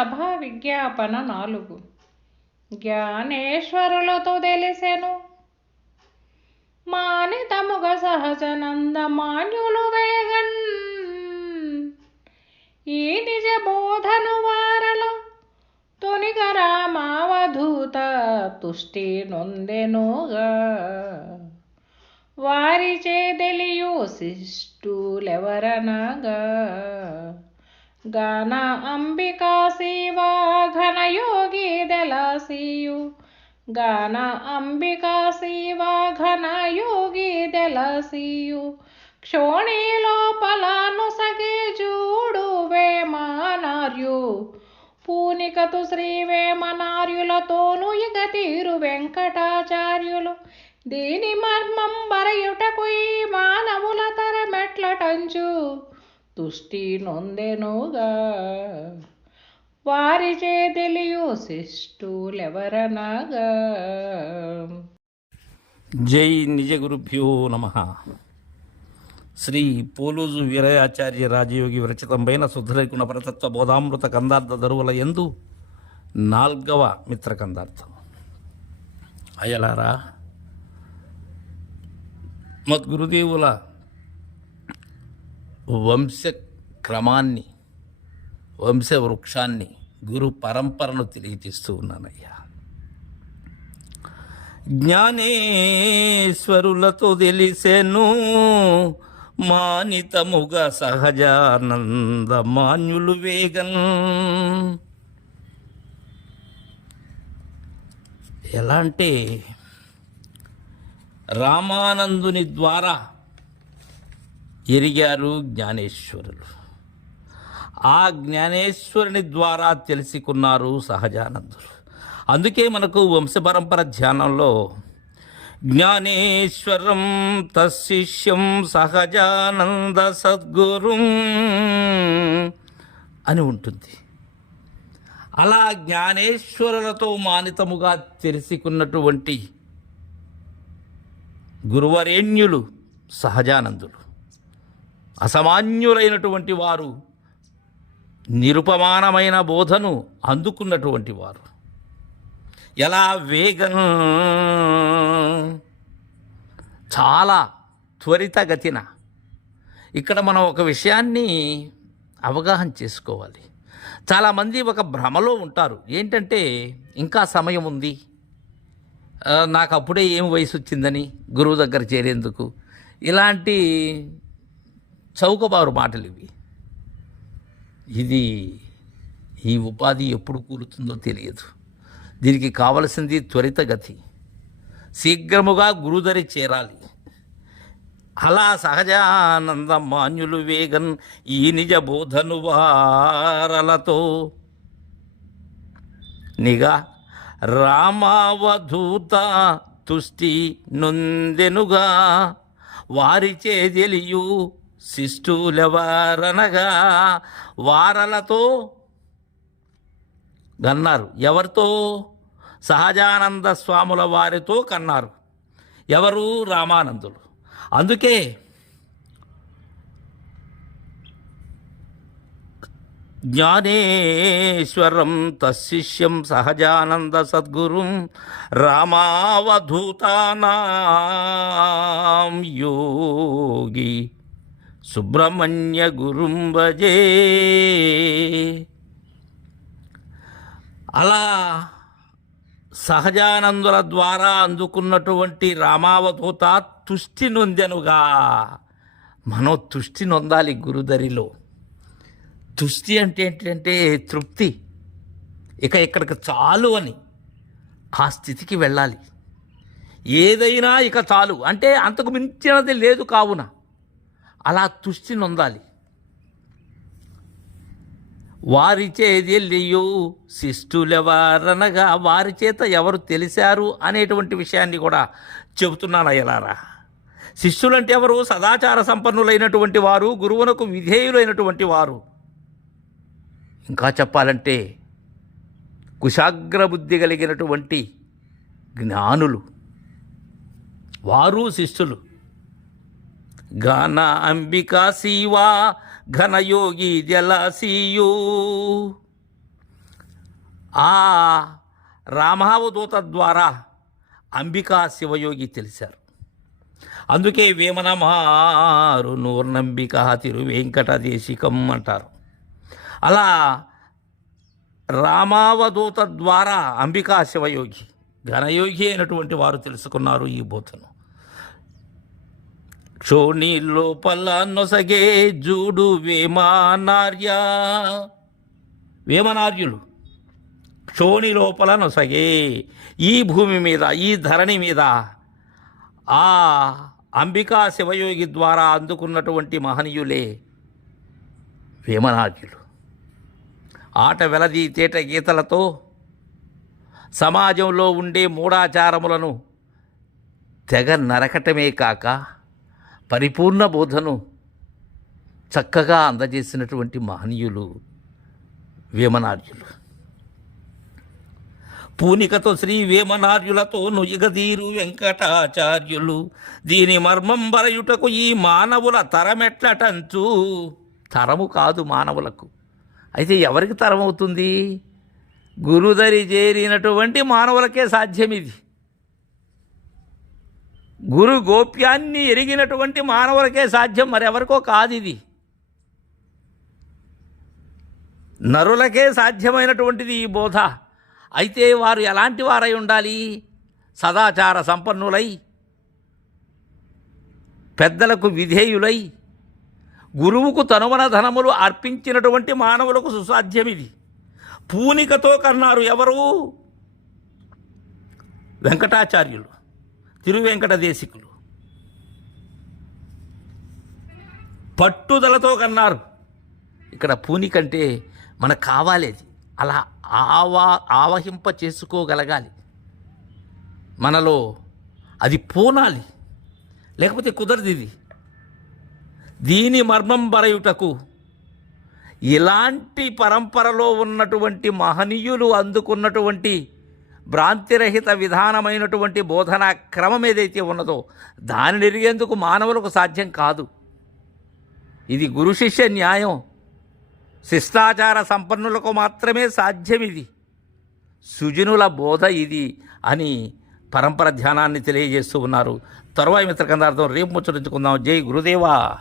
సభా విజ్ఞాపన నాలుగు. జ్ఞానేశ్వరులతో తెలిసెను. మానితముగ సహజనంద మాన్యులు వేగన్. ఈ నిజ బోధను వారల తొనిగ రామావధూత తుష్టి నొందెనుగా వారి చేదెలియు శిష్టులెవరనగా గాన అంబికా శివా ఘనయోగి దెలసియు గాన అంబికా శివా ఘనయోగి దెలసియు క్షోణి లోపలను సగే చూడు వేమానార్యు పూనికతు శ్రీ వేమనార్యులతోను ఇక తీరు వెంకటాచార్యులు దీని మర్మం తుష్టి నొందెనుగా? వారి చేదెలియు శిష్టులెవరనగా? జై నిజ గురుభ్యో నమ. శ్రీ పోలూజు వీరయాచార్య రాజయోగి విరచితంపైన శుద్ధరైకుణ పరతత్వ బోధామృత కందార్థ దరువుల ఎందు నాల్గవ మిత్ర కందార్థం. అయ్యలారా మద్గురుదేవుల వంశ క్రమాన్ని వంశ వృక్షాన్ని గురు పరంపరను తెలియజేస్తూ ఉన్నానయ్యా. జ్ఞానేశ్వరులతో తెలిసెను మానితముగా సహజానంద మాన్యులు వేగన్ ఎలా అంటే రామానందుని ద్వారా ఎరిగారు జ్ఞానేశ్వరులు. ఆ జ్ఞానేశ్వరుని ద్వారా తెలుసుకున్నారు సహజానందులు. అందుకే మనకు వంశపరంపర ధ్యానంలో జ్ఞానేశ్వరం తశిష్యం సహజానంద సద్గురుం అని ఉంటుంది. అలా జ్ఞానేశ్వరులతో మానితముగా తెలుసుకున్నటువంటి గురువరేణ్యులు సహజానందులు. అసామాన్యులైనటువంటి వారు నిరుపమానమైన బోధను అందుకున్నటువంటి వారు. ఎలా వేగం చాలా త్వరితగతిన ఇక్కడ మనం ఒక విషయాన్ని అవగాహన చేసుకోవాలి. చాలామంది ఒక భ్రమలో ఉంటారు. ఏంటంటే ఇంకా సమయం ఉంది. నాకు అప్పుడే ఏం వయసు వచ్చిందని గురువు దగ్గర చేరేందుకు. ఇలాంటి చౌకబారు మాటలు ఇవి ఇది ఈ ఉపాధి ఎప్పుడు కూలుతుందో తెలియదు. దీనికి కావలసింది త్వరితగతి. శీఘ్రముగా గురుదరి చేరాలి. అలా సహజానంద మాన్యులు వేగన్ ఈ నిజ బోధను వారలతో. నిగా రామావధూత తుష్టి నొందెనుగా వారిచే తెలియు శిష్టులెవరనగా వారలతో గన్నారు ఎవరితో? సహజానంద స్వాముల వారితో కన్నారు. ఎవరు? రామానందులు. అందుకే జ్ఞానేశ్వరం తశిష్యం సహజానంద సద్గురుం రామావధూతానాం యోగి సుబ్రహ్మణ్య గురుం భజే అలా సహజానందుల ద్వారా అందుకున్నటువంటి రామావధూత తుష్టి నొందెనుగా. మనం తుష్టి నొందాలి గురుదరిలో. తుష్టి అంటే ఏంటంటే తృప్తి. ఇక ఇక్కడికి చాలు అని ఆ స్థితికి వెళ్ళాలి. ఏదైనా ఇక చాలు. అంటే అంతకు మించినది లేదు కావున. అలా తుష్టి నొందాలి. వారి చేదెల్లియు శిష్టులెవరనగా వారి చేత ఎవరు తెలిసారు అనేటువంటి విషయాన్ని కూడా చెబుతున్నాను అయ్యలారా. శిష్యులంటే ఎవరు? సదాచార సంపన్నులైనటువంటి వారు గురువునకు విధేయులైనటువంటి వారు. ఇంకా చెప్పాలంటే కుశాగ్ర బుద్ధి కలిగినటువంటి జ్ఞానులు. వారు శిష్యులు. గాన అంబికా శివా ఘనయోగి జలసీయు ఆ రామావదూత ద్వారా అంబికా శివయోగి తెలిశారు. అందుకే వేమనమారు నూర్నంబిక తిరువెంకటదేశికం అంటారు. అలా రామావదూత ద్వారా అంబికా శివయోగి ఘనయోగి అయినటువంటి వారు తెలుసుకున్నారు ఈ బోధను. క్షోణి లోపల నొసగే జూడు వేమానార్య. వేమనార్యులు క్షోణి లోపల నొసగే ఈ భూమి మీద ఈ ధరణి మీద ఆ అంబికా శివయోగి ద్వారా అందుకున్నటువంటి మహనీయులే వేమనార్యులు. ఆట వెలది తేట గీతలతో సమాజంలో ఉండే మూఢాచారములను తెగ నరకటమే కాక పరిపూర్ణ బోధను చక్కగా అందజేసినటువంటి మహనీయులు వేమనార్యులు. పూనికతో శ్రీ వేమనార్యులతో నుయగదీరు వెంకటాచార్యులు దీని మర్మం బరయుటకు ఈ మానవుల తరమెట్లటంచు. తరము కాదు మానవులకు. అయితే ఎవరికి తరం అవుతుంది గురుదరి చేరినటువంటి మానవులకే సాధ్యం ఇది గురు గోప్యాన్ని ఎరిగినటువంటి మానవులకే సాధ్యం మరెవరికో కాదు ఇది. నరులకే సాధ్యమైనటువంటిది ఈ బోధ. అయితే వారు ఎలాంటి వారై ఉండాలి? సదాచార సంపన్నులై పెద్దలకు విధేయులై గురువుకు తనువన ధనములు అర్పించినటువంటి మానవులకు సుసాధ్యం ఇది పూనికతో కన్నారు ఎవరు? వెంకటాచార్యులు. తిరువెంకటదేశికులు. పట్టుదలతో కన్నారు. ఇక్కడ పూని కంటే మనకు కావాలేది. అలా ఆవా ఆవహింప చేసుకోగలగాలి. మనలో అది పూనాలి. లేకపోతే కుదరదు ఇది. దీని మర్మం బరయుటకు ఇలాంటి పరంపరలో ఉన్నటువంటి మహనీయులు అందుకున్నటువంటి భ్రాంతిరహిత విధానమైనటువంటి బోధనా క్రమం ఏదైతే ఉన్నదో దానిని ఎరిగేందుకు మానవులకు సాధ్యం కాదు. ఇది గురు శిష్య న్యాయం. శిష్టాచార సంపన్నులకు మాత్రమే సాధ్యం ఇది సుజనుల బోధ ఇది అని పరంపర ధ్యానాన్ని తెలియజేస్తూ ఉన్నారు. తరువాయి మిత్రకందార్థం రేపు ముచ్చరించుకుందాం జై గురుదేవా.